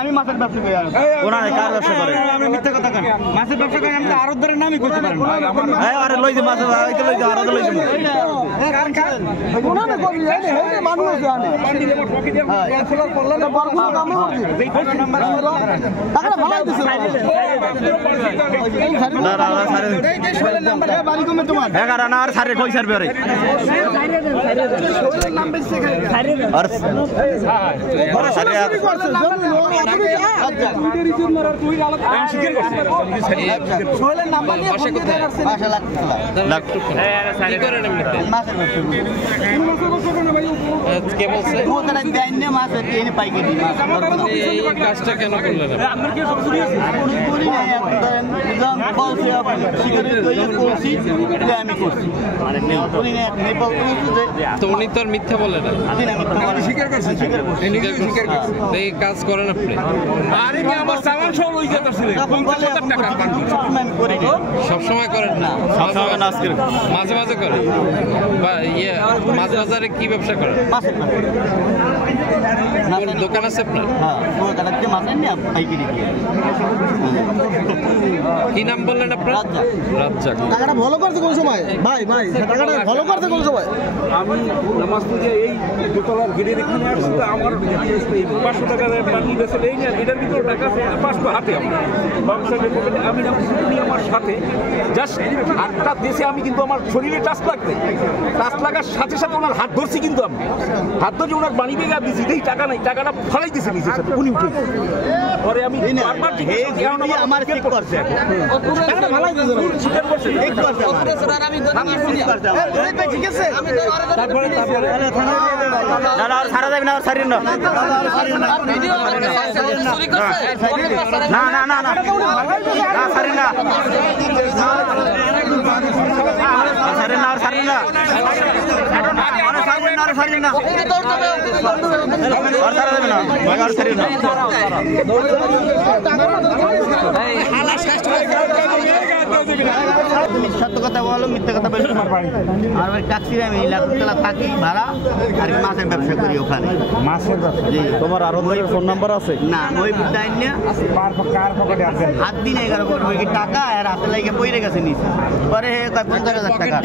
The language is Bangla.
আমি মাছের ব্যবসা করি মিথ্যা কথা কেন মাছের ব্যবসা করি আমি আরো ধরে নামই করতে পারি আরে লই মাছ কাজটা কেন করলেন তো উনি তো আর মিথ্যা বলে না এই কাজ করেন আপনি সবসময় করেন না মাঝে মাঝে করেন বা ইয়ে মাছ বাজারে কি ব্যবসা করেন দোকান আছে আপনার কি নাম বললেন আপনার রাজ্জাক টাকাটা ভালো করতে কোন সময় ভাই ভাই টাকাটা ভালো করতে কোন সময় আমি নামাজ পড়ে এই দোতলার গেটের এখানে আসছি তো আমার 500 টাকা পানি বেছে নেই না এটার ভিতরে টাকা আছে 500 হাতে আমার বাংলাদেশের পকেটে আমি নাম শুনি আমার সাথে জাস্ট হাতটা দেশে আমি কিন্তু আমার শরীরে টাচ লাগবে টাচ লাগার সাথে সাথে ওনার হাত ধরছি কিন্তু আমি হাত ধরে ওনার বাড়ি থেকে দিছি এই টাকা নাই টাকাটা ফলাই দিছি নিজের সাথে উনি উঠে পরে আমি বারবার আমার চেক করছে টাকাটা ভালাই দিছে স্বীকার করছে এক করছে আমি ঠিক আছে তারপরে না না সারা যাবে না আর সারিন না না না না না সারিন না সারিন না সারিন না সারিন না সত্য কথা বলো মিথ্যা কথা বলে আর ওই ট্যাক্সি আমি লাখতলা থাকি ভাড়া আর মাছের ব্যবসা করি ওখানে মাছের ব্যবসা তোমার আরো ফোন নাম্বার আছে না ওই টাইম নিয়ে হাত দিন 11 কোটি টাকা আর হাতে লাগে পড়ে গেছে নিচে পরে 50,000 টাকা